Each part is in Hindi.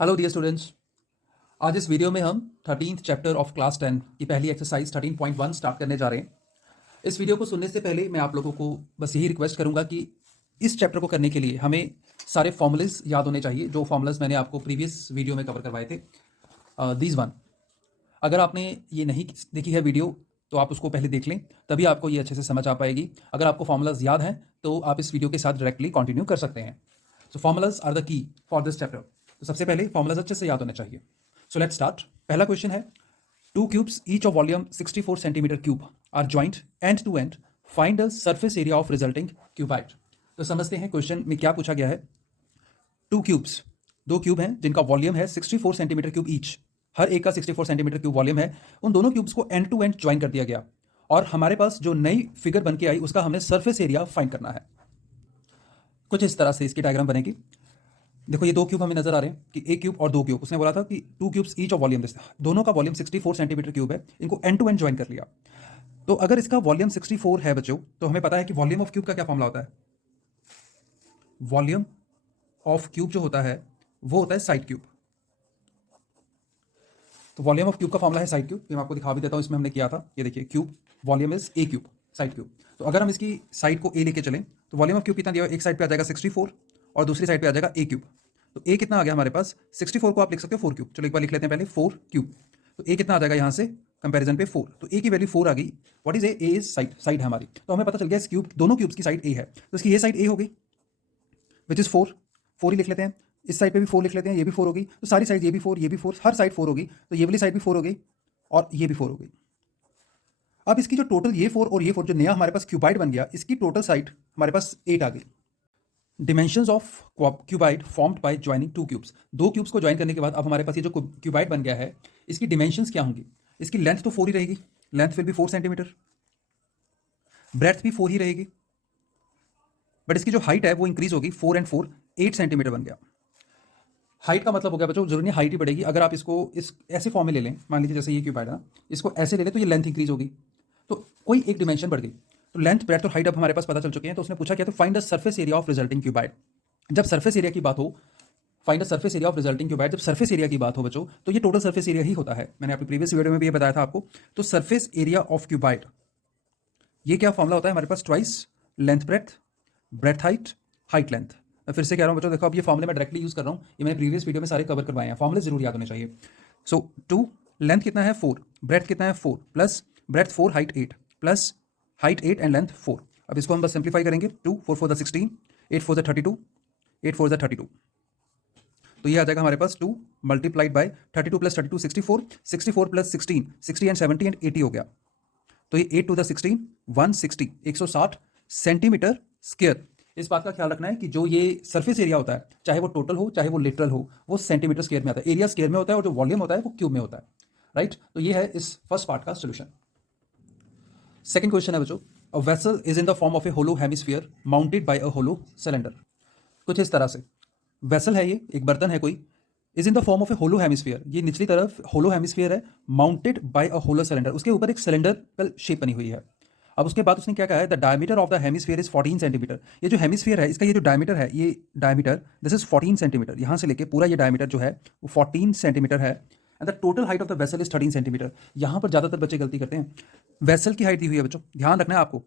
Hello dear students. आज इस वीडियो में हम 13th चैप्टर ऑफ क्लास 10 की पहली एक्सरसाइज 13.1 स्टार्ट करने जा रहे हैं। इस वीडियो को सुनने से पहले मैं आप लोगों को बस यही रिक्वेस्ट करूंगा कि इस चैप्टर को करने के लिए हमें सारे फॉर्मूलेस याद होने चाहिए, जो फॉर्मूलाज मैंने आपको प्रीवियस वीडियो में कवर करवाए थे। दीज वन, अगर आपने ये नहीं देखी है वीडियो तो आप उसको पहले देख लें, तभी आपको ये अच्छे से समझ आ पाएगी। अगर आपको फॉर्मूलाज याद हैं तो आप इस वीडियो के साथ डायरेक्टली कंटिन्यू कर सकते हैं। So formulas are the key for this chapter. तो सबसे पहले फॉर्मूलाज अच्छे से याद होने चाहिए। So let's start. पहला क्वेश्चन है, two cubes each of volume 64 centimetre cube are joint end to end, find the surface area of resulting cuboid. तो समझते हैं क्वेश्चन में क्या पूछा गया है। टू क्यूब्स, दो क्यूब हैं जिनका वॉल्यूम है 64 सेंटीमीटर क्यूब ईच, हर एक का 64 सेंटीमीटर क्यूब वॉल्यूम है। उन दोनों क्यूब्स को एंड टू एंड ज्वाइन कर दिया गया और हमारे पास जो नई फिगर बन के आई उसका हमने सरफेस एरिया फाइंड करना है। कुछ इस तरह से इसकी डायग्राम बनेगी। देखो ये दो क्यूब हमें नजर आ रहे हैं कि एक क्यूब और दो क्यूब। उसने बोला था कि to cubes each of volume, दोनों का वॉल्यूम 64 सेंटीमीटर क्यूब है, इनको एंड टू एंड ज्वाइन कर लिया। तो अगर इसका वॉल्यूम 64 है बच्चों, तो हमें पता है कि वॉल्यूम ऑफ क्यूब का क्या फॉर्मूला होता है। वॉल्यूम ऑफ क्यूब जो होता है वो होता है साइड क्यूब। तो वॉल्यूम ऑफ क्यूब का फॉर्मूला है साइड क्यूब। मैं आपको दिखा भी देता हूं, इसमें हमने किया था। ये देखिए, cube volume is a cube, side cube. तो अगर हम इसकी साइड को ए लेके चलें तो वॉल्यूम ऑफ क्यूब कितना दिया हुआ है, एक साइड पे आ जाएगा 64 और दूसरी साइड पे आ जाएगा ए क्यूब। तो ए कितना आ गया हमारे पास, 64 को आप लिख सकते हो 4 क्यूब। चलो एक बार लिख लेते हैं पहले 4 क्यूब। तो ए कितना आ जाएगा यहाँ से कंपैरिजन पे 4, तो ए की वैल्यू 4 आ गई। What is a is side, side है हमारी। तो हमें पता चल गया इस क्यूब, दोनों क्यूब्स की साइड ए है, तो इसकी ये साइड ए हो गई विच इज 4। 4 ही लिख लेते हैं। इस साइड पे भी 4 लिख लेते हैं, ये भी 4 होगी। तो सारी साइड ये भी 4, ये भी 4, हर साइड 4 होगी। तो ये वाली साइड भी 4 हो गई और ये भी 4 हो गई। अब इसकी जो टोटल ये 4 और ये 4 जो नया हमारे पास क्यूबाइड बन गया, इसकी टोटल साइड हमारे पास 8 आ गई। Dimensions of cuboid formed by joining two cubes. दो क्यूब्स को ज्वाइन करने के बाद अब हमारे पास ये जो क्यूबाइड बन गया है, इसकी डिमेंशंस क्या होंगी। इसकी लेंथ तो 4 ही रहेगी, length will be 4 centimetre. Breadth भी 4 ही रहेगी, बट इसकी जो हाइट है वो इंक्रीज होगी, 4 एंड 4 8 सेंटीमीटर बन गया। हाइट का मतलब हो गया बच्चों, जरूरी नहीं हाइट ही बढ़ेगी। अगर आप इसको इस ऐसे फॉर्म में ले लें, मान लीजिए जैसे ये क्यूबाइड है ना, इसको ऐसे ले लें तो ये लेंथ इंक्रीज होगी, तो कोई एक डिमेंशन बढ़ गई। तो लेंथ, ब्रेथ और हाइट अब हमारे पास पता चल चुके हैं। तो उसने पूछा क्या, तो find the surface area of resulting cuboid. जब सरफेस एरिया की बात हो, find the surface area of resulting cuboid, जब सरफेस एरिया की बात हो बच्चों, तो ये टोटल सरफेस एरिया ही होता है। मैंने अपनी प्रीवियस वीडियो में भी ये बताया था आपको। तो सरफेस एरिया ऑफ क्यूबाइड, ये क्या फॉर्मूला होता है हमारे पास, twice length breadth, breadth height, height length. मैं फिर से कह रहा हूँ बच्चों, देखो अब ये फॉर्मूले मैं डायरेक्टली यूज कर रहा हूँ, ये मैंने प्रीवियस वीडियो में सारे कवर करवाए हैं। फॉर्मूले जरूर याद होने चाहिए। सो 2 लेंथ कितना है 4, ब्रेथ कितना है 4, plus breadth 4, height 8, plus height 8 and length 4। अब इसको हम बस सिंप्लीफाई करेंगे। 2 4 4 16, 8 4 32, 8 4 32। तो ये आ जाएगा हमारे पास 2 multiplied by 32 plus 32 64, 64 plus 16 60 and 70 and 80 हो गया। तो ये 8 टू द 16 160 160 सेंटीमीटर स्क्वायर। इस बात का ख्याल रखना है कि जो ये सरफेस एरिया होता है, चाहे वो टोटल हो चाहे वो लिटरल हो, वो सेंटीमीटर स्क्वायर में आता है। एरिया स्क्वायर में होता है और जो वॉल्यूम होता है वो क्यूब में होता है। राइट, तो ये है इस फर्स्ट पार्ट का सोल्यूशन। सेकंड क्वेश्चन है बच्चों, a vessel is in the form of a hollow hemisphere mounted by a hollow cylinder. कुछ इस तरह से वेसल है, ये एक बर्तन है कोई, is in the form of a hollow hemisphere, ये निचली तरफ होलो हेमिस्फीयर है, mounted by a hollow cylinder, उसके ऊपर एक सिलेंडर शेप बनी हुई है। अब उसके बाद उसने क्या कहा है, the diameter of the hemisphere is 14 centimetre. ये जो हेमिस्फीयर है, इसका ये जो डायमीटर है, ये डायमीटर दिस इज 14 सेंटीमीटर। यहाँ से लेके पूरा ये डायमीटर जो है वो 14 सेंटीमीटर है। And the total height of the vessel is 13 centimetre. यहाँ पर ज़्यादातर बच्चे गलती करते हैं। वेसल की हाइट दी हुई है बच्चों, ध्यान रखना है आपको।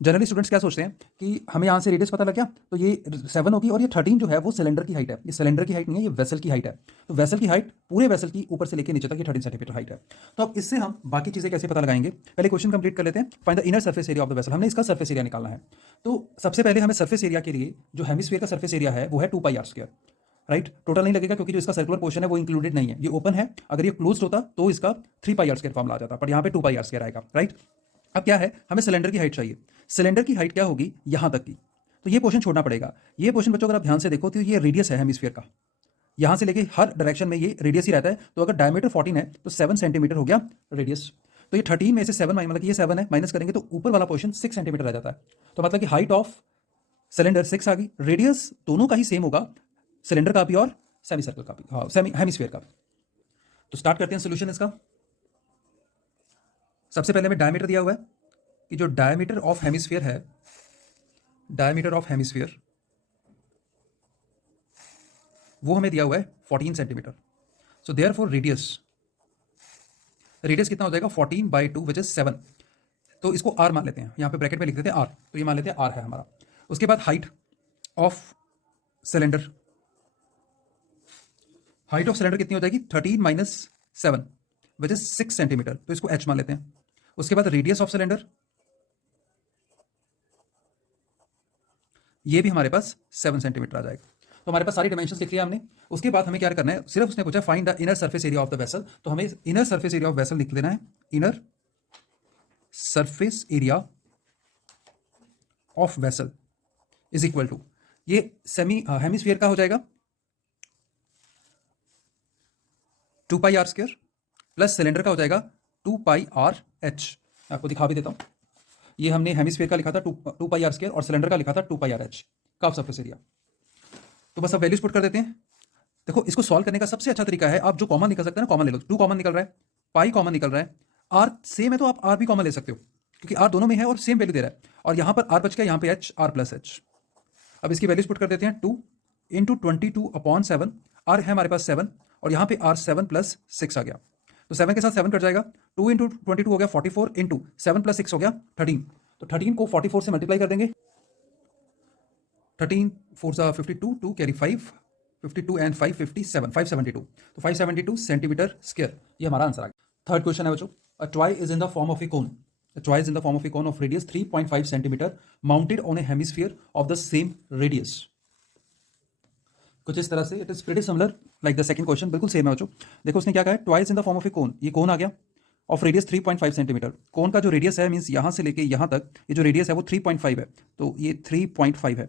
जनरली स्टूडेंट्स क्या सोचते हैं कि हमें यहाँ से रेडियस पता लग गया तो ये 7 होगी और ये 13 जो है वो सिलेंडर की हाइट है। ये सिलेंडर की हाइट नहीं है, ये वेसल की हाइट है। तो वेसल की हाइट, पूरे वेसल की ऊपर से लेकर नीचे तक ये 13 सेंटीमीटर हाइट है। तो अब इससे हम बाकी चीज़ें कैसे पता लगाएंगे, पहले क्वेश्चन कंप्लीट कर लेते हैं। Find the inner surface area of the vessel, हमने इसका सर्फेस एरिया निकालना है। तो सबसे पहले हमें सर्फेस एरिया के लिए जो हेमिस्फीयर का सर्फेस एरिया है वो है 2πr²। राइट, टोटल नहीं लगेगा क्योंकि जो इसका सर्कुलर पोर्शन है वो इंक्लूडेड नहीं है, ये ओपन है। अगर ये क्लोज होता तो इसका 3πr² फॉर्मूला आ जाता, पर यहाँ पे 2πr² आएगा। राइट, अब क्या है, हमें सिलेंडर की हाइट चाहिए। सिलेंडर की हाइट क्या होगी, यहां तक की। तो ये पोर्शन छोड़ना पड़ेगा। ये पोर्शन बच्चों अगर आप ध्यान से देखो तो ये रेडियस है हेमिस्फीयर का, यहां से लेके हर डायरेक्शन में ये रेडियस ही रहता है। तो अगर डायमीटर 14 है तो 7 सेंटीमीटर हो गया रेडियस। तो ये 13 में से 7 मतलब कि ये 7 है, माइनस करेंगे तो ऊपर वाला पोर्शन 6 सेंटीमीटर रह जाता है। तो मतलब कि हाइट ऑफ सिलेंडर 6 आ गई। रेडियस दोनों का ही सेम होगा, सिलेंडर का भी और सेमी सर्कल का भी, हाँ सेमी हेमिस्फीयर का भी। तो स्टार्ट करते हैं सोल्यूशन इसका। सबसे पहले में डायमीटर दिया हुआ है कि जो डायमीटर ऑफ हेमिस्फीयर है, डायमीटर ऑफ हेमिस्फीयर वो हमें दिया हुआ है 14 centimetre. So therefore radius कितना हो जाएगा 14/2 विच इज 7। तो इसको आर मान लेते हैं, यहाँ पे ब्रैकेट में लिख देते हैं आर, तो ये मान लेते हैं आर है हमारा। उसके बाद हाइट ऑफ सिलेंडर कितनी हो जाएगी 13 माइनस 7 विच इज 6 सेंटीमीटर, तो इसको एच मान लेते हैं। उसके बाद रेडियस ऑफ सिलेंडर, ये भी हमारे पास 7 सेंटीमीटर आ जाएगा। तो हमारे पास सारी डायमेंशंस लिख लिया हमने। उसके बाद हमें क्या करना है, सिर्फ उसने पूछा find the inner surface area of the vessel, तो हमें inner surface area of vessel लिख लेना है। Inner surface area of vessel is equal to, ये सेमी हेमिस्फीयर का हो जाएगा 2 pi r square plus cylinder का हो जाएगा 2 पाई आर एच। आपको दिखा भी देता हूं, ये हमने हेमिस्फीयर का लिखा था 2 पाई आर स्क्वायर और सिलेंडर का लिखा था 2 पाई आर एच का सरफेस एरिया। तो बस अब वैल्यूज पुट कर देते हैं। देखो इसको सॉल्व करने का सबसे अच्छा तरीका है, आप जो कॉमन निकल सकते हैं ना कॉमन ले लो। 2 कॉमन निकल रहा है, पाई कॉमन निकल रहा है, आर सेम है तो आप आर भी कॉमन ले सकते हो क्योंकि आर दोनों में है और सेम वैल्यू दे रहा है। और यहां पर आर बच गया, यहां पे एच, आर प्लस एच। अब इसकी वैल्यूज पुट कर देते हैं, 2 इंटू 22/7, आर है हमारे पास 7 और यहां पे आर 7 प्लस 6 आ गया, तो 7 के साथ 7 कट जाएगा। 2 इंटू 22 हो गया 44 इंटू 7 प्लस 6 हो गया 13। तो 13 को 44 से मल्टीप्लाई कर देंगे, 13 4 52, 2 कैरी 5, 52 एंड 5 57, 572, तो 572 सेंटीमीटर स्क्वायर, ये हमारा आंसर आ गया। थर्ड क्वेश्चन है बच्चों, a toy is in the form of a cone, a toy is in the form of a cone of radius 3.5 centimeter mounted on a hemisphere of the same radius। कुछ इस तरह से, it is pretty similar like the second question, बिल्कुल सेम है बच्चों। देखो उसने क्या कहा है, toy is in the form of a cone, ये कोन आ गया ऑफ रेडियस 3.5 सेंटीमीटर। कोन का जो रेडियस है मींस यहां से लेके यहां तक, ये जो रेडियस है वो 3.5 है, तो ये 3.5 है।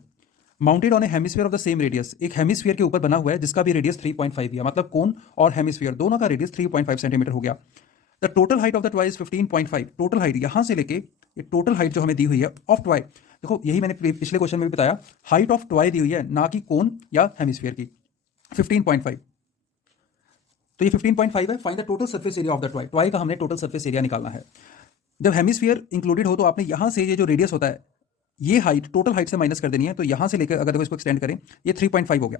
Mounted on A hemisphere of the same radius, एक हेमिस्फीयर के ऊपर बना हुआ है जिसका भी रेडियस 3.5 है, मतलब कोन और हेमिस्फीयर दोनों का रेडियस 3.5 सेंटीमीटर हो गया। The total height of the toy is 15.5, total height यहां से लेके ये टोटल हाइट जो हमें दी हुई है ऑफ टॉय, देखो यही मैंने पिछले क्वेश्चन में भी बताया, हाइट ऑफ टॉय दी हुई है ना कि कोन या हेमिस्फीयर की, 15.5। तो ये 15.5 है। Find the total surface area of the toy, toy का हमने टोटल सरफेस एरिया निकालना है। जब हेमिस्फीयर इंक्लूडेड हो तो आपने यहां से ये जो रेडियस होता है, ये हाइट टोटल हाइट से माइनस कर देनी है, तो यहां से लेकर अगर देखो इसको एक्सटेंड करें, ये 3.5 हो गया।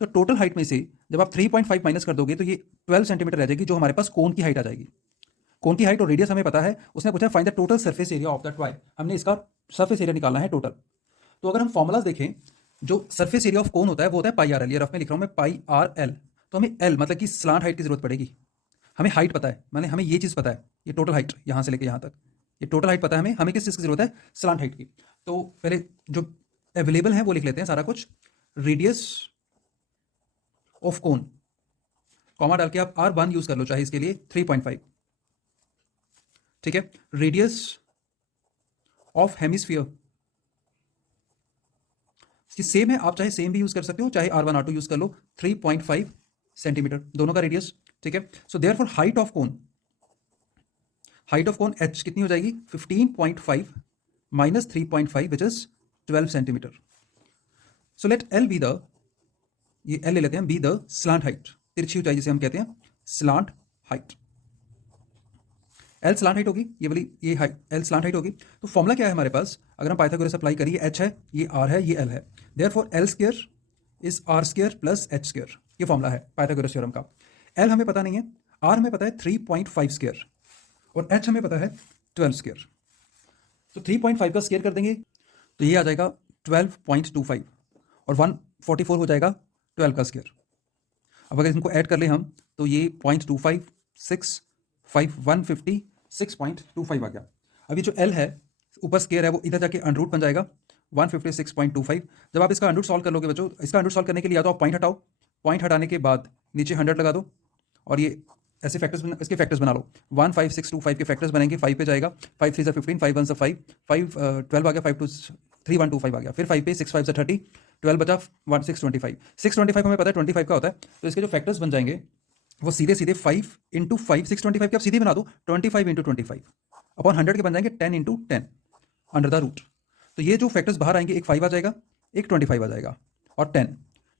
तो टोटल हाइट में से जब आप 3.5 माइनस कर दोगे तो ये 12 सेंटीमीटर रह जाएगी, जो हमारे पास कोन की हाइट आ जाएगी। कोन की हाइट और रेडियस हमें पता है, उसने पूछा find the total surface area of the toy, हमने इसका सरफेस एरिया निकालना है टोटल। तो अगर हम फॉर्मुलाज देखें, जो सरफेस एरिया ऑफ कोन होता है वो होता है पाई आर एल, ये रफ में लिख रहा हूं मैं पाई आर एल। तो हमें एल मतलब कि स्लांट हाइट की जरूरत पड़ेगी। हमें हाइट पता है, माने हमें ये चीज़ पता है, ये टोटल हाइट यहां से लेके यहां तक, ये टोटल हाइट पता है हमें, हमें किस चीज़ की जरूरत है, स्लांट हाइट की। तो पहले जो अवेलेबल है वो लिख लेते हैं सारा कुछ। रेडियस ऑफ कोन, कॉमा डाल के आप R1 यूज कर लो चाहे इसके लिए 3.5, ठीक है। रेडियस ऑफ हेमिस्फीयर सेम है, आप चाहे सेम भी यूज कर सकते हो, चाहे R1 R2 यूज कर लो, 3.5 सेंटीमीटर दोनों का रेडियस, ठीक है। So therefore height of cone h कितनी हो जाएगी 15.5 minus 3.5 which is 12 centimetre. So let L be the, ये L ले लेते हैं, बी द स्लांट हाइट, तिरछी ऊंचाई जिसे हम कहते हैं slant height. L slant height होगी, ये वाली ये हाइट L स्लांट हाइट होगी। तो फॉर्मूला क्या है हमारे पास, अगर हम पाइथागोरस अप्लाई करिए, h है, ये r है, ये L है, therefore L square is r square plus h square, ये फॉर्मूला है पाइथागोरस थ्योरम का। L हमें पता नहीं है, r हमें पता है 3.5 स्क्वायर और h हमें पता है 12 स्क्वायर। तो 3.5 का स्क्वायर कर देंगे तो ये आ जाएगा 12.25 और 144 हो जाएगा 12 का स्क्वायर। अब अगर इनको ऐड कर ले हम तो ये 0.25 6 5 150 6.25 आ गया। अभी जो L है ऊपर स्क्वायर है वो इधर जाके अंडर रूट बन जाएगा 156.25। जब आप इसका अंडर रूट सॉल्व कर लोगे बच्चों, इसका अंडर रूट सॉल्व करने के लिए या तो आप पॉइंट हटाओ, पॉइंट हटाने के बाद नीचे 100 लगा दो और ये ऐसे फैक्टर्स इसके फैक्टर्स बना लो, 15625 के फैक्टर्स बनेंगे, 5 पे जाएगा, 5 3 15, 5 1 5 5 12 आ गया, 5 2 3125 आ गया, फिर 5 पे 6 5 30, 12 बचा 625। 625 हमें पता है 25 का होता है, तो इसके जो फैक्टर्स बन जाएंगे वो सीधे सीधे 5 इंटू 5, 625 के आप सीधे बना दो, 25 इंटू 25 अपॉन 100 के बन जाएंगे 10 इंटू 10 अंडर द रूट। तो ये जो फैक्टर्स बाहर आएंगे, एक 5 आ जाएगा, एक 25 आ जाएगा और 10,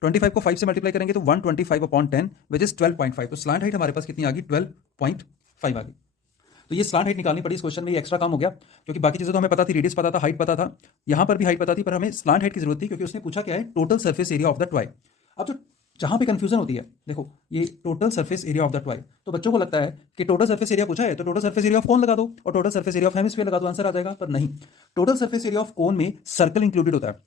25 को 5 से मल्टीप्लाई करेंगे तो 125 अपॉन 10 विच इज 12.5। तो स्लांट हाइट हमारे पास कितनी आ गई 12.5 आ गई। तो ये स्लांट हाइट निकालनी पड़ी इस क्वेश्चन में, ये एक्स्ट्रा काम हो गया क्योंकि बाकी चीज़ें तो हमें पता थी, रेडियस पता था, हाइट पता था, यहाँ पर भी हाइट पता थी, पर हमें स्लांट हाइट की जरूरत थी क्योंकि उसने पूछा क्या है total surface area of the toy. अब जो जहाँ पे कंफ्यूजन होती है, देखो ये total surface area of the toy, तो बच्चों को लगता है कि टोटल सरफेस एरिया पूछा है तो टोटल सरफेस एरिया ऑफ कोन लगा दो और total surface area of hemisphere लगा दो, आंसर आ जाएगा। पर नहीं, टोटल सरफेस एरिया ऑफ कोन में सर्कल इंक्लूडेड होता है।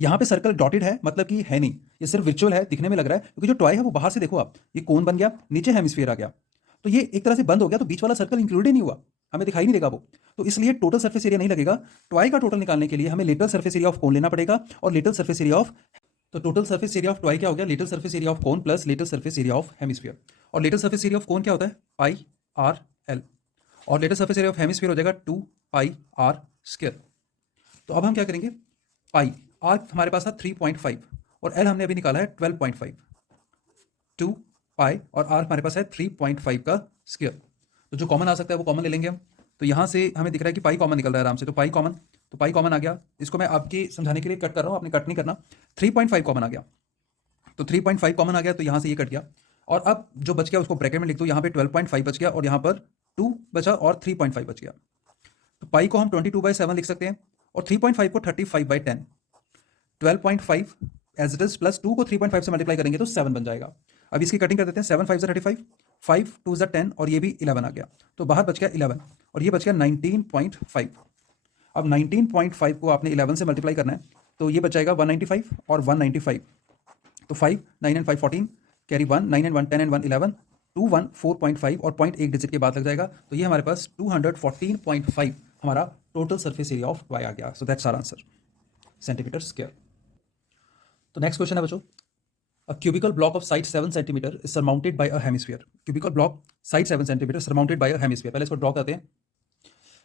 यहाँ पे सर्कल डॉटेड है मतलब कि है नहीं, ये सिर्फ विर्चुअल है, दिखने में लग रहा है, क्योंकि जो टॉय है वो बाहर से देखो आप, ये कोन बन गया, नीचे हेमिस्फीयर आ गया, तो ये एक तरह से बंद हो गया, तो बीच वाला सर्कल इंक्लूडेड ही नहीं हुआ, हमें दिखाई नहीं देगा वो। तो इसलिए टोटल सरफेस एरिया नहीं लगेगा। टॉय का टोटल निकालने के लिए हमें lateral surface area of cone लेना पड़ेगा और लेटरल सरफेस एरिया ऑफ, तो total surface area of toy क्या हो गया, lateral surface area of cone plus lateral surface area of hemisphere. और lateral surface area of cone क्या होता है, पाई आर एल, और lateral surface area of hemisphere हो जाएगा 2 पाई आर स्क्वायर। तो अब हम क्या करेंगे, पाई आर हमारे पास था 3.5 और एल हमने अभी निकाला है 12.5, 2 पाई और आर हमारे पास है 3.5 का स्क्वायर। तो जो कॉमन आ सकता है वो कॉमन ले लेंगे हम। तो यहाँ से हमें दिख रहा है कि पाई कॉमन निकल रहा है आराम से, तो पाई कॉमन, तो पाई कॉमन आ गया। इसको मैं आपके समझाने के लिए कट कर रहा हूँ, आपने कट नहीं करना। 3.5 कॉमन आ गया, तो 3.5 कॉमन आ गया, तो यहाँ से ये कट गया। और अब जो बच गया उसको ब्रैकेट में लिख दो, यहाँ पे 12.5 बच गया और यहाँ पर 2 बचा और 3.5 बच गया। तो पाई को हम 22/7 लिख सकते हैं और 3.5 को 35/10, 12.5 एज इट इज प्लस 2 को 3.5 से मल्टीप्लाई करेंगे तो 7 बन जाएगा। अब इसकी कटिंग कर देते हैं, 7 5 35, 5 2 10 और ये भी 11 आ गया, तो बाहर बच गया 11 और ये बच गया 19.5। अब 19.5 को आपने 11 से मल्टीप्लाई करना है, तो ये बच जाएगा 195 और 195, तो 5 9 एंड 5 14, कैरी 1 9 एंड 1 10 एंड 1 11, 2 1 4.5 और पॉइंट एक डिजिट के बाद लग जाएगा, तो ये हमारे पास 214.5 हमारा total surface area of toy आ गया। So that's our answer, centimetre square. तो नेक्स्ट क्वेश्चन है बच्चों, a cubical block of side 7 centimetre is surmounted by a hemisphere. Cubical block side 7 centimetre surmounted by a hemisphere. पहले इसको ड्रॉ करते हैं।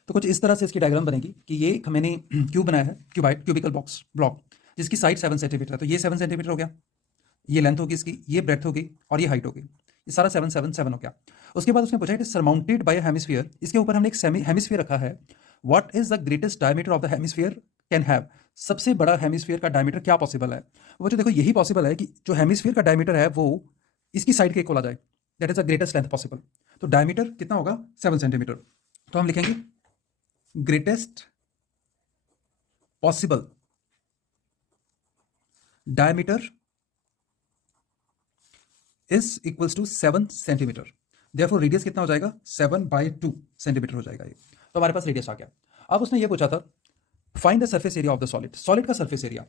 तो कुछ इस तरह से इसकी डायग्राम बनेगी कि ये मैंने क्यूब बनाया है, क्यूबिकल बॉक्स ब्लॉक जिसकी साइड 7 सेंटीमीटर है, तो ये 7 सेंटीमीटर हो गया, ये लेंथ होगी इसकी, ये ब्रेथ होगी और ये हाइट होगी, ये सारा 7 7 7 हो गया। उसके बाद उसने पूछा it is surmounted by a hemisphere, इसके ऊपर हमने एक हेमिस्फीयर रखा है। What is the greatest diameter of the hemisphere can have, सबसे बड़ा हेमिस्फीयर का डायमीटर क्या पॉसिबल है। वो जो देखो यही पॉसिबल है कि जो हेमिस्फीयर का डायमीटर है वो इसकी साइड के इक्वल आ जाए, that is the greatest length possible. तो डायमीटर कितना होगा 7 सेंटीमीटर, तो हम लिखेंगे greatest possible diameter is equals to 7 centimetre, therefore radius कितना हो जाएगा 7/2 सेंटीमीटर हो जाएगा ये। तो हमारे पास रेडियस आ गया। अब उसने ये पूछा था find the surface area of the solid, solid का सरफेस एरिया।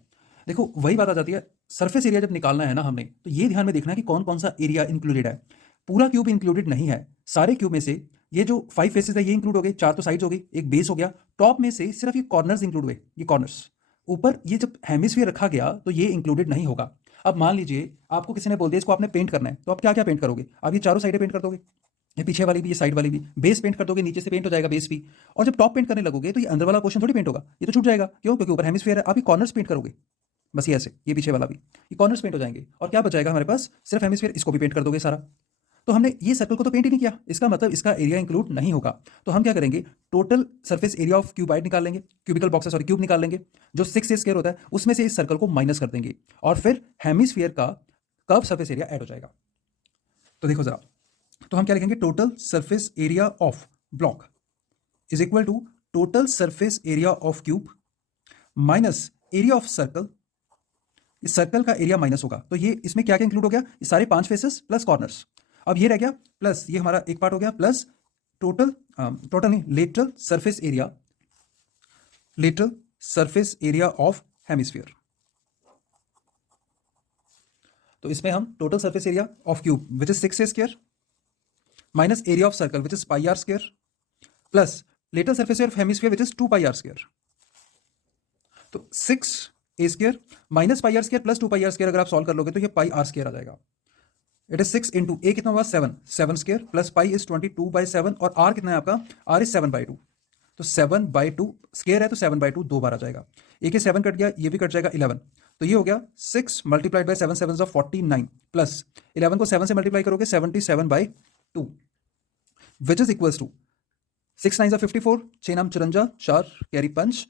देखो वही बात आ जाती है, सरफेस एरिया जब निकालना है ना हमने, तो ये ध्यान में देखना है कि कौन कौन सा एरिया इंक्लूडेड है। पूरा क्यूब इंक्लूडेड नहीं है, सारे क्यूब में से ये जो 5 फेसेस है ये इंक्लूड हो गए, 4 तो साइड्स हो गई, एक बेस हो गया, टॉप में से सिर्फ ये कॉर्नर्स इंक्लूड हुए, ये कॉर्नर्स। ऊपर ये जब हेमिस्फीयर रखा गया तो ये इंक्लूडेड नहीं होगा। अब मान लीजिए आपको किसी ने बोल दिया इसको आपने पेंट करना है, तो आप क्या क्या पेंट करोगे, आप ये चारों साइडें पेंट कर दोगे, ये पीछे वाली भी, ये साइड वाली भी, बेस पेंट कर दोगे, नीचे से पेंट हो जाएगा बेस भी। और जब टॉप पेंट करने लगोगे तो ये अंदर वाला पोर्शन थोड़ी पेंट होगा, ये तो छूट जाएगा, क्यों, क्योंकि ऊपर हेमिस्फीयर है। आप ये कॉर्नर्स पेंट करोगे, बस ये ऐसे, ये पीछे वाला भी, ये कॉर्नर्स पेंट हो जाएंगे और क्या बचाएगा हमारे पास, सिर्फ हेमिस्फीयर, इसको भी पेंट कर दोगे सारा। तो हमने ये सर्कल को तो पेंट ही नहीं किया, इसका मतलब इसका एरिया इंक्लूड नहीं होगा। तो हम क्या करेंगे, total surface area of cuboid निकाल लेंगे, क्यूबिकल बॉक्स सॉरी क्यूब निकाल लेंगे, जो 6 स्क्वायर होता है उसमें से इस सर्कल को माइनस कर देंगे और फिर हेमिस्फीयर का कर्व सरफेस एरिया ऐड हो जाएगा। तो देखो जरा, तो हम क्या लिखेंगे, total surface area of block is equal to total surface area of cube minus area of circle, इस सर्कल का एरिया माइनस होगा। तो ये इसमें क्या क्या इंक्लूड हो गया, ये सारे 5 फेसेस प्लस कॉर्नर्स। अब ये रह गया प्लस ये हमारा एक पार्ट हो गया प्लस टोटल नहीं lateral surface area of hemisphere. तो इसमें हम total surface area of cube which is 6 square minus area of circle which is pi r square plus lateral surface area of hemisphere which is 2 pi r square. तो 6 a square minus pi r square plus 2 pi r square अगर आप सॉल्व कर लोगे तो ये पाई आर स्क्वायर आ जाएगा। इट इज 6 इंटू ए कितना हुआ 7 स्क्वायर प्लस पाई इज 22/7 और आर कितना है आपका, आर इज 7/2। तो 7/2 स्क्वायर है तो 7/2 दो बार आ जाएगा, एक ही 7 कट गया, ये भी कट जाएगा 11। तो ये हो गया 6 मल्टीप्लाइड बाई 7 7 49 प्लस 11 को 7 से मल्टीप्लाई करोगे 77/2 विच इज इक्वल्स टू 6 9 54, 6 नाम 54, 4 कैरी पंच,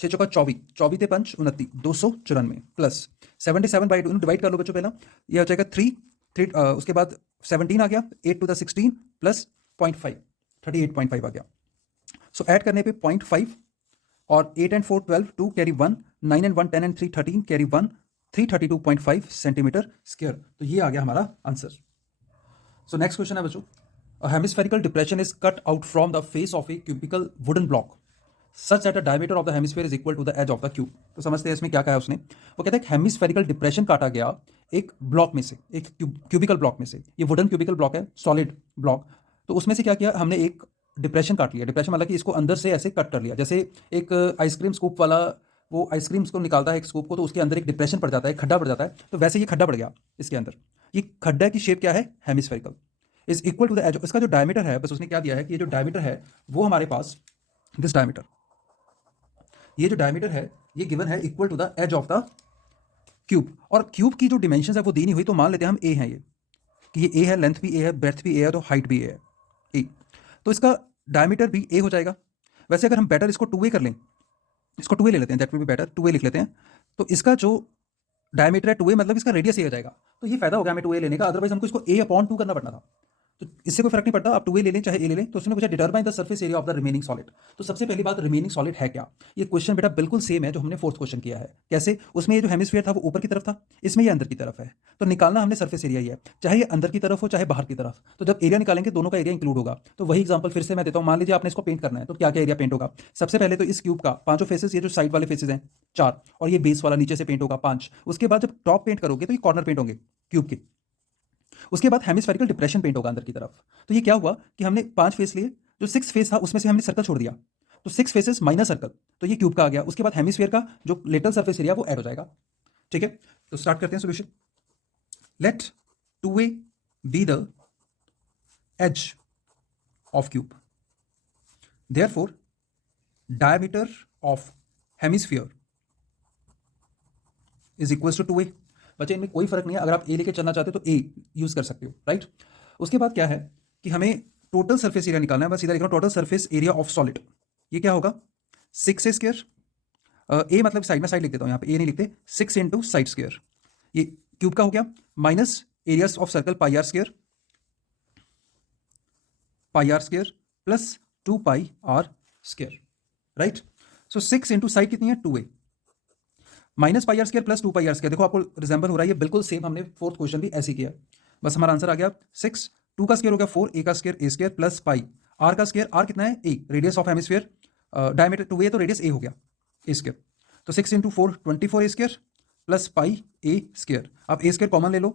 6 चौका 24, 24 ते पंच 29, 294 प्लस 77/2 डिवाइड कर लो बच्चों पहला, ये हो जाएगा 3 उसके बाद 17 आ गया, 8 to the 16 प्लस 0.5 38.5 आ गया। सो ऐड करने पे 0.5 और 8 and 4 12, 2 carry 1, 9 and 1 10 and 3 13 carry 1 332.5 centimetre square. तो ये आ गया हमारा आंसर। सो नेक्स्ट क्वेश्चन है बच्चों, a hemispherical depression is cut out from the face of a cubical wooden block such that the diameter of the hemisphere is equal to the edge of the cube. तो समझते हैं इसमें क्या कहा है उसने। वो कहता है हेमिस्फेरिकल डिप्रेशन काटा गया एक ब्लॉक में से, एक क्यूबिकल ब्लॉक में से। ये वुडन क्यूबिकल ब्लॉक है, सॉलिड ब्लॉक। तो उसमें से क्या किया हमने, एक डिप्रेशन काट लिया। डिप्रेशन मतलब कि इसको अंदर से ऐसे कट कर लिया, जैसे एक आइसक्रीम स्कूप वाला वो आइसक्रीम को निकालता है एक स्कूप को, तो उसके अंदर एक डिप्रेशन पड़ जाता है, खड्डा पड़ जाता है। तो वैसे ये खड्डा पड़ गया इसके अंदर। ये खड्डा की शेप क्या है, hemispherical, is equal to the edge. इसका जो डायमीटर है, बस उसने क्या दिया है कि ये जो डायमीटर है वो हमारे पास दिस डायमीटर, ये जो डायमीटर है ये गिवन है equal to the edge of the cube. और क्यूब की जो डिमेंशन है वो दी नहीं हुई, तो मान लेते हैं हम ए है, ये कि ये ए है, लेंथ भी ए है, ब्रेथ भी ए है, तो हाइट भी ए है, ए। तो इसका डायमीटर भी ए हो जाएगा। वैसे अगर हम बेटर इसको 2a कर लें, इसको 2a ले लेते हैं, that will be better, 2a लिख लेते हैं। तो इसका जो डायमीटर है 2a, मतलब इसका रेडियस ए हो जाएगा। तो ये फायदा हो गया हमें 2a लेने का, अदरवाइज हमको इसको a/2 करना पड़ना था। तो इससे कोई फर्क नहीं पड़ता, आप 2a ले लें चाहे a ले लें। तो उसने पूछा determine the surface area of the remaining solid. तो सबसे पहली बात, रिमेनिंग सॉलिड है क्या। ये क्वेश्चन बेटा बिल्कुल सेम है जो हमने फोर्थ क्वेश्चन किया है। कैसे, उसमें ये जो हेमिस्फीयर था वो ऊपर की तरफ था, इसमें ये अंदर की तरफ है। तो निकालना हमने सरफेस एरिया ही है, चाहे ये अंदर की तरफ हो चाहे बाहर की तरफ। तो जब एरिया निकालेंगे दोनों का एरिया इंक्लूड होगा। तो वही एग्जांपल फिर से मैं देता हूं। मान लीजिए आपने इसको पेंट करना है, तो क्या क्या एरिया पेंट होगा। सबसे पहले तो इस क्यूब का पांचों फेसेस, ये जो साइड वाले फेसेस हैं 4, और ये बेस वाला नीचे से पेंट होगा 5। उसके बाद जब टॉप पेंट करोगे तो ये कॉर्नर पेंट होंगे क्यूब के। उसके बाद हेमिस्फेरिकल डिप्रेशन पेंट होगा अंदर की तरफ। तो ये क्या हुआ कि हमने 5 फेस लिए, जो 6 फेस था उसमें से हमने सर्कल छोड़ दिया, तो 6 फेसेस माइनस सर्कल, तो ये क्यूब का आ गया। उसके बाद हेमिस्फीयर का जो लेटरल सरफेस एरिया वो ऐड हो जाएगा। ठीक है, तो स्टार्ट करते हैं solution. Let 2a be the edge of cube, therefore diameter of hemisphere is equal to 2a। बच्चे इनमें कोई फर्क नहीं है, अगर आप ए लेके चलना चाहते हो तो ए यूज कर सकते हो, राइट। उसके बाद क्या है कि हमें टोटल सरफेस एरिया निकालना है। बस सीधा लिख रहा हूं, total surface area of solid, ये क्या होगा 6a स्क्वायर। ए मतलब साइड में, साइड लिख देता हूं, यहाँ पे ए नहीं लिखते, 6 इंटू साइड स्क्वायर, ये क्यूब का हो गया, minus areas of circle pi r square, plus 2 pi r square, right. So 6 into side कितनी है 2a, minus pi r square plus 2 pi r square. देखो आपको रिजेंबल हो रहा है, ये बिल्कुल सेम हमने फोर्थ क्वेश्चन भी ऐसे किया। बस हमारा आंसर आ गया 6, 2 का स्क्वायर हो गया 4, a का square a square plus pi r का स्क्वायर, आर कितना है a, radius of hemisphere, diameter 2a तो रेडियस a हो गया a स्क्वायर। तो 6 into 4 24 a square plus pi a square. आप a स्क्वायर कॉमन ले लो,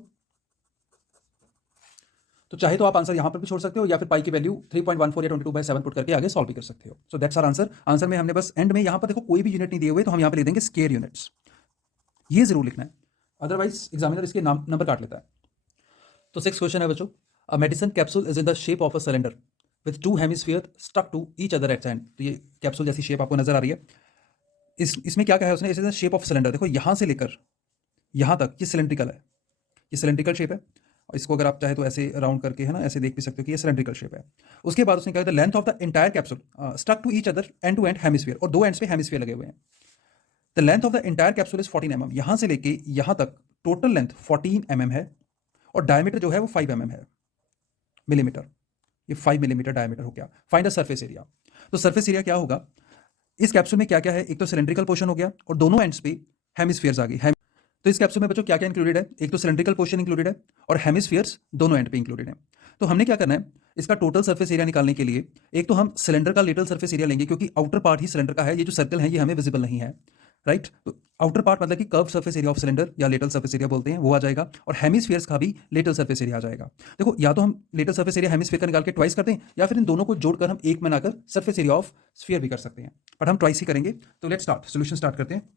तो चाहे तो आप आंसर यहां पर भी छोड़ सकते हो, या फिर पाई की वैल्यू 3.14 या 22/7 पुट करके आगे सॉल्व भी कर सकते हो। So that's our answer. Answer में हमने बस एंड में यहां पर देखो कोई भी यूनिट नहीं दिए हुए, तो हम यहां पर लिख देंगे स्क्वायर यूनिट्स, ये जरूर लिखना है, अदरवाइज एग्जामिनर इसके नाम नंबर काट लेता है। तो 6 क्वेश्चन है बच्चों, a medicine capsule is in the shape of a cylinder with 2 hemisphere stuck to each other at end. तो ये कैप्सूल जैसी शेप आपको नजर आ रही है। इसमें क्या कहा है उसने, is in the shape of cylinder. देखो यहां से लेकर यहां तक ये सिलेंड्रिकल है, ये सिलेंड्रिकल शेप है। और इसको अगर आप चाहे तो ऐसे राउंड करके है ना, ऐसे देख भी सकते हो कि ये सिलेंड्रिकल शेप है। उसके बाद उसने कहा the length of the entire capsule stuck to each other end to end hemisphere, और 2 एंड्स पे हेमिस्फीयर लगे हुए हैं। The length of the entire capsule is 14 mm, यहां से लेके यहां तक टोटल लेंथ 14 mm है, और डायमीटर जो है वो 5 mm है, मिलीमीटर। ये 5 मिलीमीटर डायमीटर हो गया। Find the surface area. तो सरफेस एरिया क्या होगा, इस कैप्सूल में क्या क्या है, एक तो सिलेंड्रिकल पोर्शन हो गया और दोनों एंड्स पे हेमिस्फीयर्स आ गई। तो इस कैप्सूल में बच्चों क्या क्या इंक्लूडेड है, एक तो सिलेंड्रिकल पोर्शन इंक्लूडेड है और हेमिस्फीयर्स दोनों एंड पे इंक्लूडेड है। तो हमने क्या करना है, इसका टोटल सरफेस एरिया निकालने के लिए एक तो हम सिलेंडर का लेटरल सरफेस एरिया लेंगे, क्योंकि आउटर पार्ट ही सिलेंडर का है, ये जो सर्कल है ये हमें विजिबल नहीं है, राइट। तो आउटर पार्ट मतलब कि curve surface area of cylinder या लेटरल सरफेस एरिया बोलते हैं, वो आ जाएगा। और हेमिस्फीयर्स का भी लेटरल सरफेस एरिया आ जाएगा। देखो या तो हम लेटरल सरफेस एरिया हेमिस्फीयर का निकाल के ट्वाइस करते हैं, या फिर इन दोनों को जोड़कर हम एक में बनाकर सरफेस एरिया ऑफ स्फीयर भी कर सकते हैं, बट हम ट्वाइस ही करेंगे। तो लेट्स स्टार्ट, सोल्यूशन स्टार्ट करते हैं।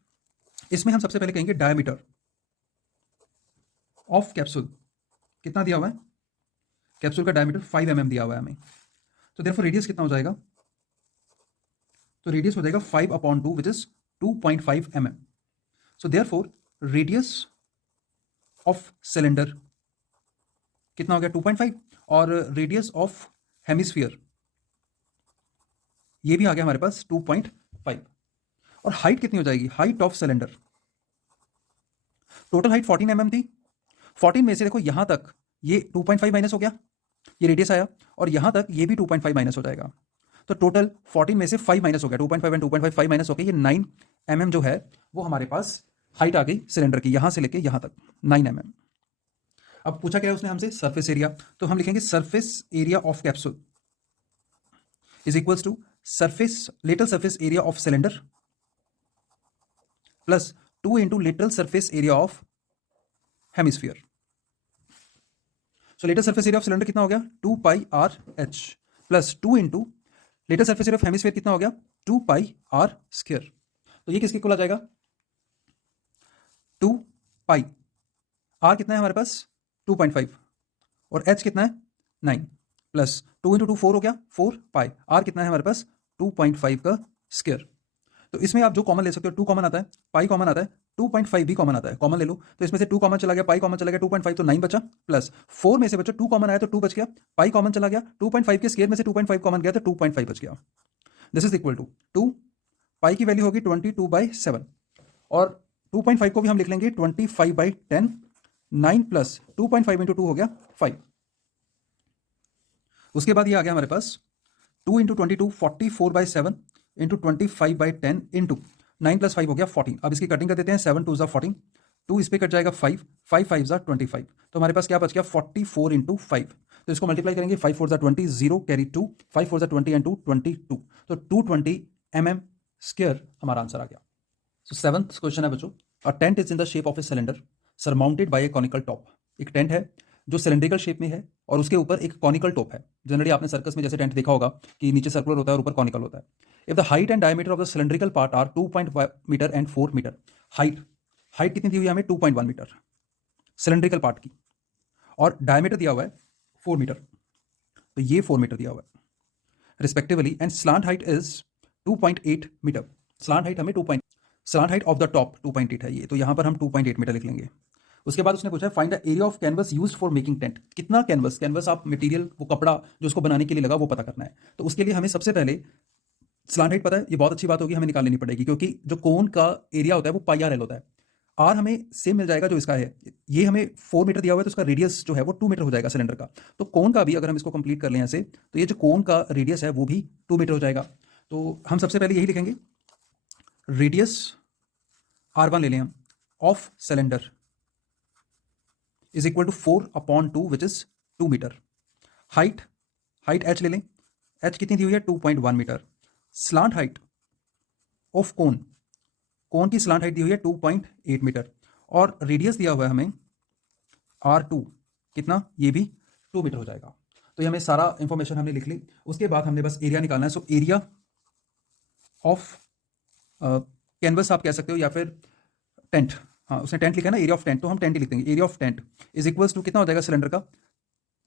इसमें हम सबसे पहले कहेंगे डायमीटर ऑफ कैप्सूल कितना दिया हुआ है, कैप्सूल का डायमीटर 5 mm दिया हुआ है हमें। तो देयरफॉर रेडियस कितना हो जाएगा, तो रेडियस हो जाएगा 5/2 which is 2.5 mm। So therefore radius of cylinder कितना हो गया 2.5, और रेडियस ऑफ हेमिस्फीयर ये भी आ गया हमारे पास 2.5। और हाइट कितनी हो जाएगी, height of cylinder, total height 14 mm थी, 14 में से देखो यहां तक ये 2.5 माइनस हो गया, ये रेडियस आया, और यहां तक ये भी 2.5 माइनस हो जाएगा। तो टोटल 14 में से 5 माइनस हो गया, 2.5 एंड 2.5 5 माइनस हो गया, ये 9 mm जो है वो हमारे पास हाइट आ गई सिलेंडर की यहां से लेके यहां तक 9 mm। अब पूछा क्या है उसने हमसे, सरफेस एरिया, तो हम लिखेंगे surface area of capsule is equals to surface lateral surface area of cylinder plus 2 into lateral surface area of hemisphere. So lateral surface area of cylinder कितना हो गया 2 pi r h plus 2 into lateral surface area of hemisphere कितना हो गया 2 पाई आर स्क्वायर। तो ये किसके इक्वल आ जाएगा 2 पाई, आर कितना है हमारे पास 2.5 और एच कितना है 9 प्लस 2 इंटू 2 4 हो गया 4 पाई, आर कितना है हमारे पास 2.5 का स्क्वायर। तो इसमें आप जो कॉमन ले सकते हो 2 कॉमन आता है, पाई कॉमन आता है, 2.5 भी कॉमन आता है, कॉमन ले लो। तो इसमें से 2 कॉमन चला गया, पाई कॉमन चला गया, 2.5 तो 9 बचा प्लस 4 में से बचा 2 कॉमन आया तो 2 बच गया, पाई कॉमन चला गया, 2.5 के स्क्वायर में से 2.5 कॉमन गया तो 2.5 बच गया। दिस इज इक्वल टू 2 पाई की वैल्यू होगी 22/7 और 2.5 को भी हम लिख लेंगे 25/10, 9 प्लस 2.5 इंटू 2 हो गया 5। उसके बाद ये आ गया हमारे पास 2 इंटू 22 44/7 इंटू 25/10 इंटू 9 प्लस 5 हो गया 14। अब इसकी कटिंग कर देते हैं, 7 2 14, 2 इस पे कट जाएगा 5, 5 5 25, तो हमारे पास क्या बच गया 44 इंटू 5। तो इसको मल्टीप्लाई करेंगे 5 4 20, 0 कैरी 2, 5 4 20 एंड 2 22, तो 220 mm स्क्वायर हमारा आंसर आ गया। सो सेवंथ क्वेश्चन है बच्चों, a tent is in the shape of a cylinder surmounted by a conical top. एक टेंट है जो सिलेंड्रिकल शेप में है और उसके ऊपर एक कॉनिकल टॉप है। जनरली आपने सर्कस में जैसे टेंट देखा होगा कि नीचे सर्कुलर होता है और ऊपर कॉनिकल होता है। If the height and diameter of the cylindrical part are 2.5 metre and 4 metre, height कितनी दी हुई है हमें 2.1 मीटर सिलेंड्रिकल पार्ट की, और डायमीटर दिया हुआ है 4 मीटर, तो ये 4 मीटर दिया हुआ है respectively, and slant height is 2.8 metre. Slant height हमें 2. Slant height of the top 2.8 है ये, तो यहां पर हम 2.8 मीटर लिख लेंगे। उसके बाद उसने पूछा है find the area of canvas used for making tent. कितना कैनवस, कैनवस आप मटेरियल वो कपड़ा जो उसको बनाने के लिए लगा वो पता करना है। तो उसके लिए हमें सबसे पहले स्लांट हाइट पता है, ये बहुत अच्छी बात होगी, हमें निकाल लेनी पड़ेगी क्योंकि जो कोन का एरिया होता है वो पाई आर एल होता है। आर हमें सेम मिल जाएगा जो इसका है, ये हमें 4 मीटर दिया हुआ है तो उसका रेडियस जो है वो 2 मीटर हो जाएगा सिलेंडर का। तो कोन का भी अगर हम इसको कंप्लीट कर लें ऐसे, तो ये जो कोन का रेडियस है वो भी 2 मीटर हो जाएगा। तो हम सबसे पहले यही लिखेंगे, रेडियस R1 ले लें हम of cylinder is equal to 4/2 which is 2 metre. Height h ले लें, h कितनी दी हुई है 2.1 metre. Slant height of cone की स्लांट हाइट दी हुई है 2.8 मीटर, और रेडियस दिया हुआ है हमें R2 कितना, ये भी 2 मीटर हो जाएगा। तो ये हमें सारा इंफॉर्मेशन हमने लिख ली। उसके बाद हमने बस एरिया निकालना है। सो एरिया ऑफ कैनवस आप कह सकते हो या फिर टेंट, हाँ उसने टेंट लिखा है ना, एरिया ऑफ टेंट, तो हम टेंट ही लिख देंगे। Area of tent is equals to कितना हो जाएगा सिलेंडर का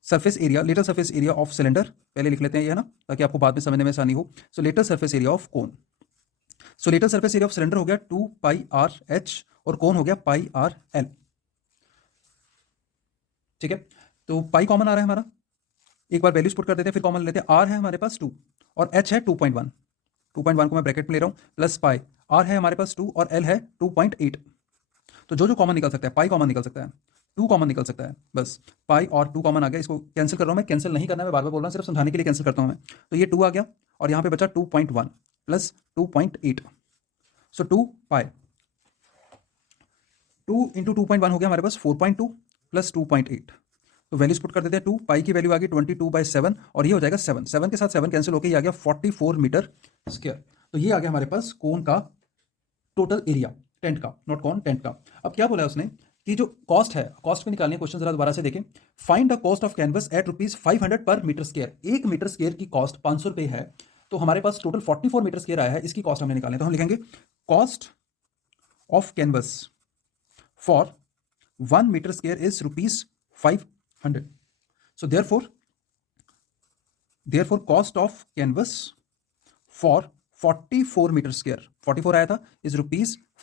surface area, lateral surface area of cylinder पहले लिख लेते हैं ये है ना, ताकि आपको बाद में समझने में आसानी हो। So lateral surface area of cone, so lateral surface area of cylinder हो गया 2 पाई आर एच और कोन हो गया पाई आर एल। ठीक है, तो पाई कॉमन आ रहा है हमारा, एक बार वैल्यूज पुट कर देते हैं फिर कॉमन लेते हैं। आर है हमारे पास 2 और एच है 2.1, 2.1 को मैं ब्रैकेट में ले रहा हूं, प्लस पाई, आर है हमारे पास 2 और एल है 2.8। तो जो जो कॉमन निकल सकता है, पाई कॉमन निकल सकता है, 2 कॉमन निकल सकता है, बस पाई और 2 कॉमन आ गया। इसको कैंसिल कर रहा हूं मैं, कैंसिल नहीं करना है, मैं बार बार बोल रहा हूं, सिर्फ समझाने के लिए कैंसिल करता हूं मैं। तो ये 2 आ गया और यहां पे बचा 2.1 प्लस 2.8, सो 2 पाई, 2 इंटू 2.1 हो गया हमारे पास 4.2 प्लस 2.8। तो वैल्यूज पुट कर देते हैं, 2 पाई की वैल्यू आ गई 22/7 और ये हो जाएगा 7, 7 के साथ 7 कैंसिल होकर ये आ गया 44 मीटर स्क्वायर। तो ये आ गया हमारे पास कोन का टोटल एरिया, टेंट का, नॉट कॉन, टेंट का। अब क्या बोला है उसने कि जो कॉस्ट है, कॉस्ट भी निकालनी है, क्वेश्चन जरा दोबारा से देखें। Find the cost of canvas at ₹500 पर मीटर स्क्वायर। 1 मीटर स्क्वायर की कॉस्ट 500 रुपये है, तो हमारे पास टोटल 44 मीटर स्क्वायर आया है, इसकी कॉस्ट हमने निकालनी है। तो हम लिखेंगे cost of canvas for 1 metre square is ₹500। So therefore cost of canvas for 44 metre square, 44 आया था, इज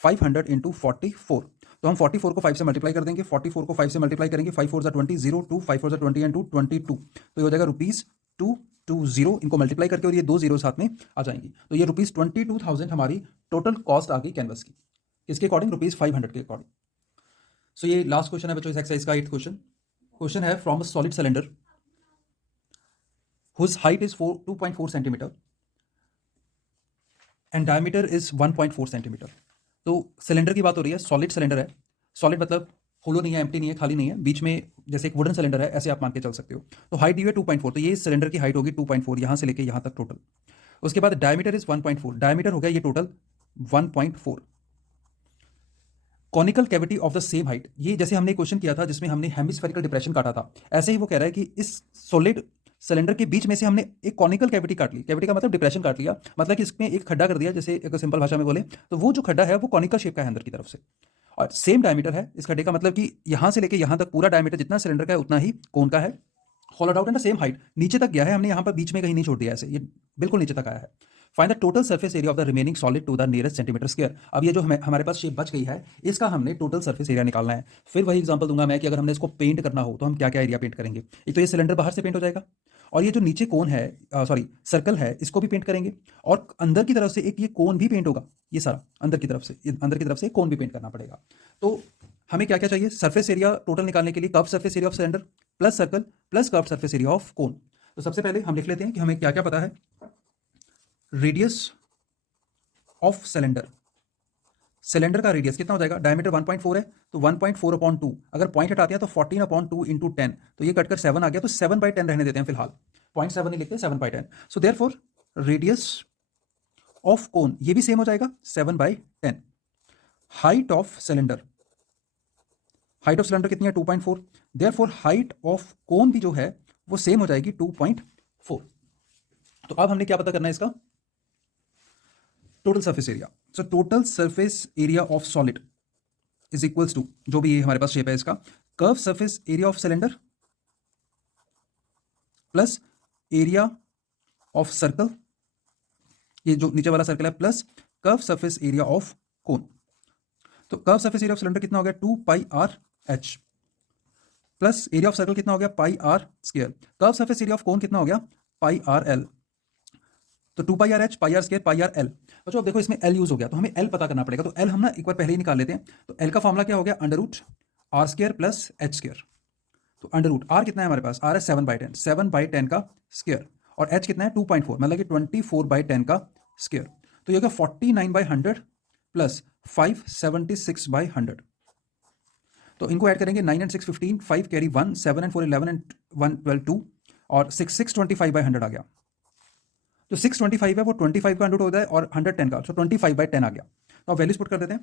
₹500 इंटू 44। तो हम 44 को 5 से मल्टीप्लाई कर देंगे, 44 को 5 से मल्टीप्लाई करेंगे, 5 4 20, 0 2, 5 4 20 एंड 2 22, तो ये हो जाएगा ₹220। इनको मल्टीप्लाई करके और ये 2 जीरो साथ में आ जाएंगी, तो ये ₹22,000 हमारी टोटल कॉस्ट आ गई कैनवस की। किसके अकॉर्डिंग, ₹500 के अकॉर्डिंग। सो ये लास्ट क्वेश्चन है बच्चों इस एक्सरसाइज का, 8th क्वेश्चन। क्वेश्चन है from a solid cylinder whose height is 2.4 centimeter and diameter is 1.4 centimeter. तो सिलेंडर की बात हो रही है, सॉलिड सिलेंडर है। सॉलिड मतलब होलो नहीं है, एम्प्टी नहीं है, खाली नहीं है, बीच में जैसे एक वुडन सिलेंडर है, ऐसे आप मान के चल सकते हो। तो हाइट दी हुई है 2.4, तो ये सिलेंडर की हाइट होगी 2.4, यहाँ से लेके यहाँ तक टोटल। उसके बाद डायमीटर इज 1.4, डायमीटर हो गया ये total 1.4। Conical cavity of the same height, ये जैसे हमने क्वेश्चन किया था जिसमें हमने हेमिस्फेरिकल डिप्रेशन काटा था, ऐसे ही वो कह रहा है कि इस सॉलिड सिलेंडर के बीच में से हमने एक कॉनिकल कैविटी काट ली। कैविटी का मतलब डिप्रेशन काट लिया, मतलब कि इसमें एक खड्डा कर दिया, जैसे एक सिंपल भाषा में बोले तो वो जो खड्डा है वो कॉनिकल शेप का है अंदर की तरफ से, और सेम डायमीटर है इस खड्डे का, मतलब कि यहां से लेके यहां तक पूरा डायमीटर जितना सिलेंडर का है उतना ही कोन का है। होलोड out and the same height, नीचे तक गया है, हमने यहाँ पर बीच में कहीं नहीं छोड़ दिया, ऐसे ये बिल्कुल नीचे तक आया है। Find the total surface area of the remaining solid to the nearest centimetre square. अब ये जो हमारे पास शेप बच गई है, इसका हमने टोटल सरफेस एरिया निकालना है। फिर वही एग्जांपल दूंगा मैं कि अगर हमने इसको पेंट करना हो तो हम क्या क्या एरिया पेंट करेंगे। एक तो ये सिलेंडर बाहर से पेंट हो जाएगा, और ये जो नीचे कोन है, सॉरी सर्कल है, इसको भी पेंट करेंगे, और अंदर की तरफ से एक ये कोन भी पेंट होगा, ये सारा अंदर की तरफ से, अंदर की तरफ से कोन भी पेंट करना पड़ेगा। तो हमें क्या क्या चाहिए, सरफेस एरिया टोटल निकालने के लिए curve surface area of cylinder plus circle plus curve surface area of cone. तो सबसे पहले हम लिख लेते हैं कि हमें क्या क्या पता है। रेडियस ऑफ सिलेंडर, सिलेंडर का रेडियस कितना हो जाएगा, डायमीटर 1.4 है तो 1.4 अपॉन 2, अगर पॉइंट हटाते हैं तो 14 अपॉन 2 इंटू 10, तो ये कटकर 7 आ गया, तो 7/10 रहने देते हैं फिलहाल, 0.7 नहीं लिखते, 7/10। So therefore radius of cone ये भी सेम हो जाएगा 7/10। Height of cylinder, height of cylinder कितनी है 2.4, देयरफॉर हाइट ऑफ कोन भी जो है वो सेम हो जाएगी 2.4। तो अब हमने क्या पता करना है इसका, total surface area. So total surface area of solid is equals to, जो भी ये हमारे पास शेप है इसका, curve surface area of cylinder plus area of circle, ये जो नीचे वाला सर्कल है, plus curve surface area of cone. तो curve surface area of cylinder कितना हो गया 2πr/h, plus area of circle कितना हो गया πr², curve surface area of कोन कितना हो गया πrl, तो 2πr/h πr² πrl। बच्चों अब देखो इसमें l यूज हो गया, तो हमें l पता करना पड़ेगा, तो l हम ना एक बार पहले ही निकाल लेते हैं। तो l का फॉर्मूला क्या हो गया, √r² प्लस h²। तो √r कितना है हमारे पास, r है 7/10, 7/10 का स्क्वायर, और h कितना है 2.4, मतलब कि 24/10 का स्क्वायर। तो ये होगा 49/100 प्लस 576/100। तो इनको ऐड करेंगे, 9 and 6 15, 5 कैरी 1, 7 and 4 11 and 1 12 2, और 625/100 आ गया। तो 625 है वो 25 का 100 होता है और 100 10 का, तो 25/10 आ गया। तो अब वैल्यूज पुट कर देते हैं,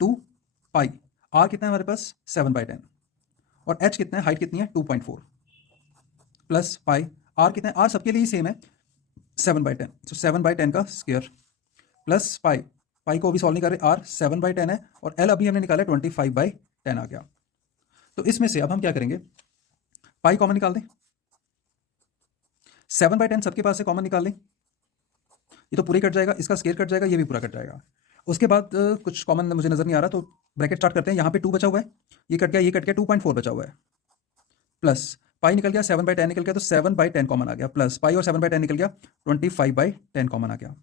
2π, r कितना है हमारे पास 7/10, और h कितना है, हाइट कितनी है 2.4, प्लस पाई, r कितना है, r सबके लिए ही सेम है 7/10, तो 7/10 का स्क्वायर, प्लस पाई, पाई को अभी सॉल्व नहीं कर रहे, r 7/10 है, और l अभी हमने निकाला 25/10 आ गया। तो इसमें से अब हम क्या करेंगे, पाई कॉमन निकाल दें, 7/10 सबके पास से कॉमन निकाल लें, ये तो पूरे कट जाएगा, इसका स्केयर कट जाएगा, ये भी पूरा कट जाएगा। उसके बाद कुछ कॉमन मुझे नजर नहीं आ रहा, तो ब्रैकेट स्टार्ट करते हैं। यहाँ पे 2 बचा हुआ है, ये कट गया, ये कट गया, 2.4 बचा हुआ है, प्लस पाई निकल गया, 7/10 निकल गया, तो 7/10 कॉमन आ गया, प्लस पाई और 7/10 निकल गया, 25/10 कॉमन आ गया।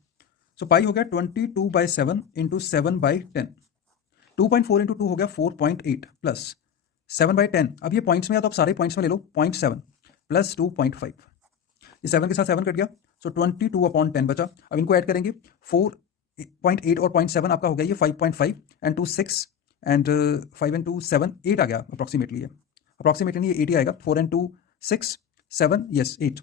सो पाई हो गया 22/7 इंटू 7/10, 2.4 इंटू 2 हो गया 4.8, प्लस 7/10, अब ये पॉइंट्स में या तो आप सारे पॉइंट्स में ले लो, 0.7 प्लस 2.5, ये 7 के साथ 7 कट गया, सो 22/10 बचा। अब इनको ऐड करेंगे, 4.8 और 0.7 आपका हो गया ये 5.5 एंड 2 6 एंड 5 एंड 2 7 8 आ गया अप्रॉक्सीमेटली, ये अप्रॉक्सीमेटली ये 8 ही आएगा, 4 एंड 2 6 7 यस 8।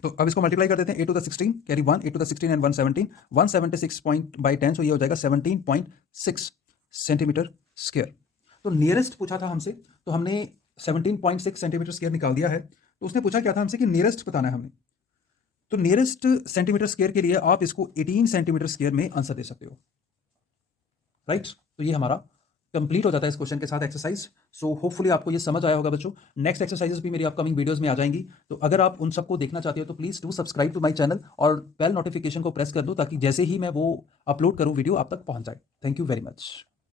तो अब इसको मल्टीप्लाई कर देते हैं, 8 to the 16 carry 1, 8 to the 16 and 117, 176/10, सो ये हो जाएगा 17.6 सेंटीमीटर स्क्वायर। तो नियरेस्ट पूछा था हमसे, तो हमने 17.6 सेंटीमीटर स्क्वायर निकाल दिया है। तो उसने पूछा क्या था हमसे कि नियरेस्ट बताना है हमने, तो नियरेस्ट सेंटीमीटर स्क्वायर के लिए आप इसको 18 सेंटीमीटर स्क्वायर में आंसर दे सकते हो, राइट। तो ये हमारा कंप्लीट हो जाता है इस क्वेश्चन के साथ एक्सरसाइज। सो होपफुली आपको ये समझ आया होगा बच्चों। नेक्स्ट एक्सरसाइजेस भी मेरी अपकमिंग वीडियोस में आ जाएंगी, तो अगर आप उन सबको देखना चाहते हो तो please do subscribe to my channel और बेल नोटिफिकेशन को प्रेस कर दो, ताकि जैसे ही मैं वो अपलोड करूँ वीडियो आप तक पहुंच जाए। Thank you very much.